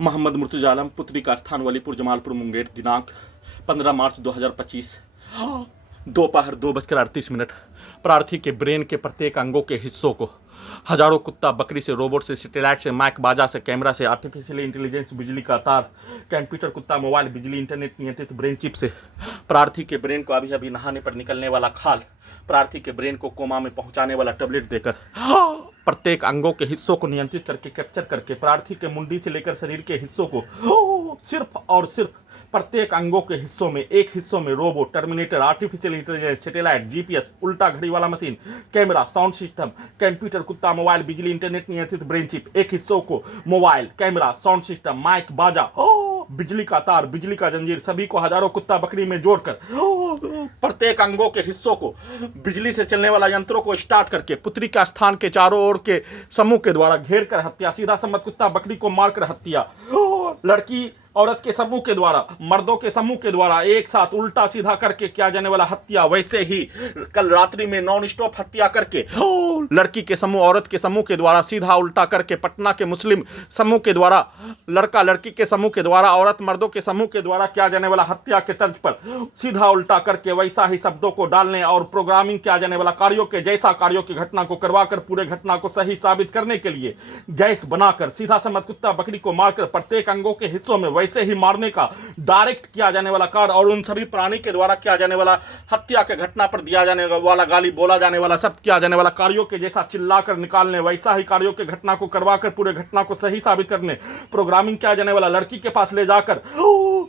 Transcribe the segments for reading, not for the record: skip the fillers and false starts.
मोहम्मद मुर्तजा आलम, पुत्री का स्थान वलीपुर जमालपुर मुंगेर, दिनांक 15 मार्च 2025, दोपहर 2:38। प्रार्थी के ब्रेन के प्रत्येक अंगों के हिस्सों को हजारों कुत्ता बकरी से, रोबोट से, सैटेलाइट से, माइक बाजा से, कैमरा से, आर्टिफिशियल इंटेलिजेंस, बिजली का तार, कंप्यूटर, कुत्ता, मोबाइल, बिजली, इंटरनेट नियंत्रित ब्रेन चिप से प्रार्थी के ब्रेन को अभी अभी नहाने पर निकलने वाला खाल, प्रार्थी के ब्रेन को कोमा में पहुंचाने वाला टेबलेट देकर प्रत्येक अंगों के हिस्सों को नियंत्रित करके, कैप्चर करके प्रार्थी के मुंडी से लेकर शरीर के हिस्सों को सिर्फ और सिर्फ प्रत्येक अंगों के हिस्सों में, एक हिस्सों में robot, terminator, artificial intelligence, satellite, GPS, उल्टा घड़ी वाला machine, camera, sound system, computer, कुत्ता, मोबाइल, बिजली, इंटरनेट नियंत्रित ब्रेन चिप, एक हिस्सों को mobile, camera, sound system, mic, बाजा, बिजली का तार, बिजली का जंजीर, सभी को हजारों कुत्ता बकरी में जोड़कर प्रत्येक अंगों के हिस्सों को बिजली से चलने वाला यंत्रों को स्टार्ट करके पुत्री का स्थान के चारों ओर के समूह के द्वारा घेर कर हत्या, सीधा सम्मत कुत्ता बकरी को मारकर हत्या, लड़की औरत के समूह के द्वारा, मर्दों के समूह के द्वारा एक साथ उल्टा सीधा करके किया जाने वाला हत्या, वैसे ही कल रात्रि में नॉन स्टॉप हत्या करके लड़की के समूह, औरत के समूह के द्वारा सीधा उल्टा करके पटना के मुस्लिम समूह के द्वारा, लड़का लड़की के समूह के द्वारा, औरत मर्दों के समूह के द्वारा किया जाने वाला हत्या के तर्ज पर सीधा उल्टा करके वैसा ही शब्दों को डालने और प्रोग्रामिंग किया जाने वाला कार्यों के जैसा कार्यों की घटना को करवाकर पूरे घटना को सही साबित करने के लिए गैस बनाकर सीधा सम्मत कुत्ता बकरी को मारकर प्रत्येक अंगों के हिस्सों में वैसे ही मारने का डायरेक्ट किया जाने वाला कार्य और उन सभी प्राणी के द्वारा किया जाने वाला हत्या के घटना पर दिया जाने वाला गाली, बोला जाने वाला शब्द, किया जाने वाला कार्यों के जैसा चिल्लाकर निकालने, वैसा ही कार्यों के घटना को करवाकर पूरे घटना को सही साबित करने, प्रोग्रामिंग किया जाने वाला लड़की के पास ले जाकर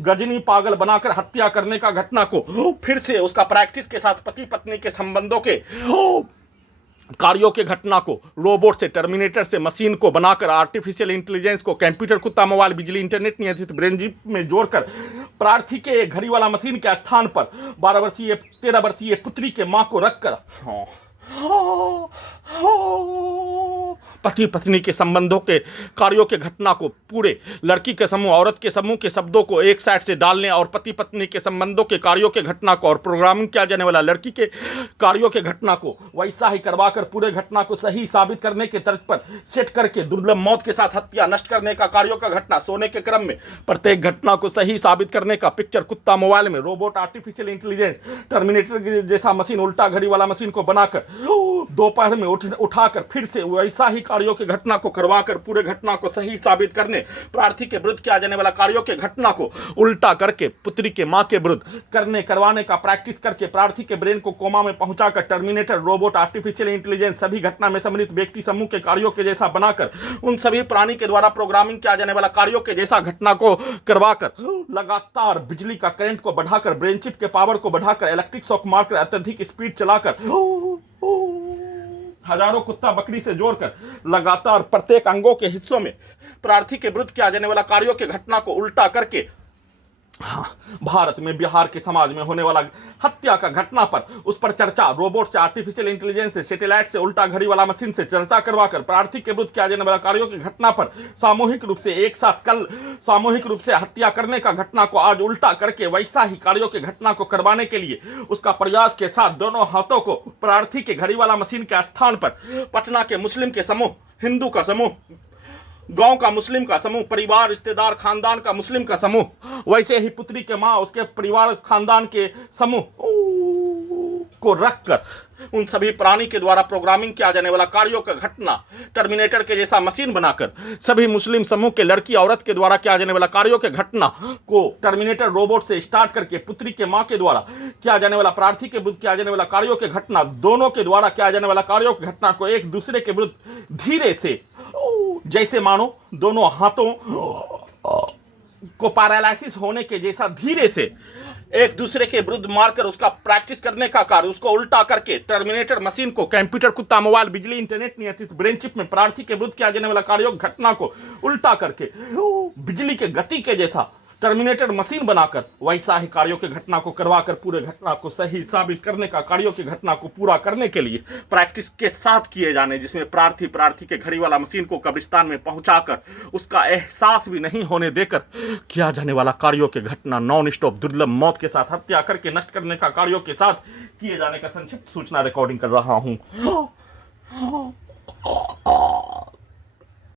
गजनी पागल बनाकर हत्या करने का घटना को फिर से उसका प्रैक्टिस के साथ पति पत्नी के संबंधों के कार्यों के घटना को रोबोट से, टर्मिनेटर से, मशीन को बनाकर आर्टिफिशियल इंटेलिजेंस को कंप्यूटर, कुत्ता, मोबाइल, बिजली, इंटरनेट नियंत्रित ब्रेन चिप में जोड़कर प्रार्थी के घड़ी वाला मशीन के स्थान पर 12 वर्षीय 13 वर्षीय पुत्री के मां को रखकर पति पत्नी के संबंधों के कार्यों के घटना को पूरे लड़की के समूह, औरत के समूह के शब्दों को एक साइड से डालने और पति पत्नी के संबंधों के कार्यों के घटना को और प्रोग्रामिंग किया जाने वाला लड़की के कार्यों के घटना को वैसा ही करवाकर पूरे घटना को सही साबित करने के तर्ज पर सेट करके दुर्लभ मौत के साथ हत्या, नष्ट करने का कार्यों का घटना, सोने के क्रम में प्रत्येक घटना को सही साबित करने का पिक्चर, कुत्ता, मोबाइल में रोबोट, आर्टिफिशियल इंटेलिजेंस, टर्मिनेटर जैसा मशीन, उल्टा घड़ी वाला मशीन को बनाकर दोपहर में उठाकर फिर से वैसा ही कार्यों के घटना को करवाकर पूरे घटना को सही साबित करने, प्रार्थी के विरुद्ध किया जाने वाला कार्यों के घटना को उल्टा करके पुत्री के मां के विरुद्ध करवाने का प्रैक्टिस करके प्रार्थी के ब्रेन को कोमा में पहुंचाकर टर्मिनेटर, रोबोट, आर्टिफिशियल इंटेलिजेंस सभी घटना में सम्मिलित व्यक्ति समूह के कार्यों के जैसा बनाकर उन सभी प्राणी के द्वारा प्रोग्रामिंग किया जाने वाला कार्यों के जैसा घटना को करवाकर लगातार बिजली का करंट को बढ़ाकर, ब्रेन चिप के पावर को बढ़ाकर, इलेक्ट्रिक शॉक मारकर अत्यधिक स्पीड चलाकर हजारों कुत्ता बकरी से जोड़कर लगातार प्रत्येक अंगों के हिस्सों में प्रार्थी के विरुद्ध किया जाने वाला कार्यों के घटना को उल्टा करके भारत में, बिहार के समाज में होने वाला हत्या का घटना पर उस पर चर्चा, रोबोट से, आर्टिफिशियल इंटेलिजेंस से, सैटेलाइट से, उल्टा घड़ी वाला मशीन से चर्चा करवाकर प्रार्थी के विरुद्ध किया जाने वाला कार्यों की घटना पर सामूहिक रूप से एक साथ कल सामूहिक रूप से हत्या करने का घटना को आज उल्टा करके वैसा ही कार्यों की घटना को करवाने के लिए उसका प्रयास के साथ दोनों हाथों को प्रार्थी के घड़ी वाला मशीन के स्थान पर पटना के मुस्लिम के समूह, हिंदू का समूह, गांव का मुस्लिम का समूह, परिवार, रिश्तेदार, खानदान का मुस्लिम का समूह, वैसे ही पुत्री के मां, उसके परिवार, खानदान के समूह को रखकर उन सभी प्राणी के द्वारा प्रोग्रामिंग किया जाने वाला कार्यों का घटना, टर्मिनेटर के जैसा मशीन बनाकर सभी मुस्लिम समूह के लड़की औरत के द्वारा किया जाने वाला कार्यों के घटना को टर्मिनेटर रोबोट से स्टार्ट करके पुत्री के मां के द्वारा किया जाने वाला, प्रार्थी के विरुद्ध किया जाने वाला कार्यों के घटना, दोनों के द्वारा किया जाने वाला कार्यों की घटना को एक दूसरे के विरुद्ध धीरे से, जैसे मानो दोनों हाथों को पैरालिसिस होने के जैसा धीरे से एक दूसरे के विरुद्ध मारकर उसका प्रैक्टिस करने का कार्य, उसको उल्टा करके टर्मिनेटर मशीन को कंप्यूटर, कुत्ता, मोबाइल, बिजली, इंटरनेट नियंत्रित ब्रेन चिप में प्रार्थी के विरुद्ध किया जाने वाला कार्यों घटना को उल्टा करके बिजली के गति के जैसा टर्मिनेटर मशीन बनाकर वैसा ही कार्यों के घटना को करवाकर पूरे घटना को सही साबित करने का, कार्यों की घटना को पूरा करने के लिए प्रैक्टिस के साथ किए जाने, जिसमें प्रार्थी के घड़ी वाला मशीन को कब्रिस्तान में पहुंचाकर उसका एहसास भी नहीं होने देकर किया जाने वाला कार्यों के घटना नॉन स्टॉप दुर्लभ मौत के साथ हत्या करके नष्ट करने का कार्यों के साथ किए जाने का संक्षिप्त सूचना रिकॉर्डिंग कर रहा हूं।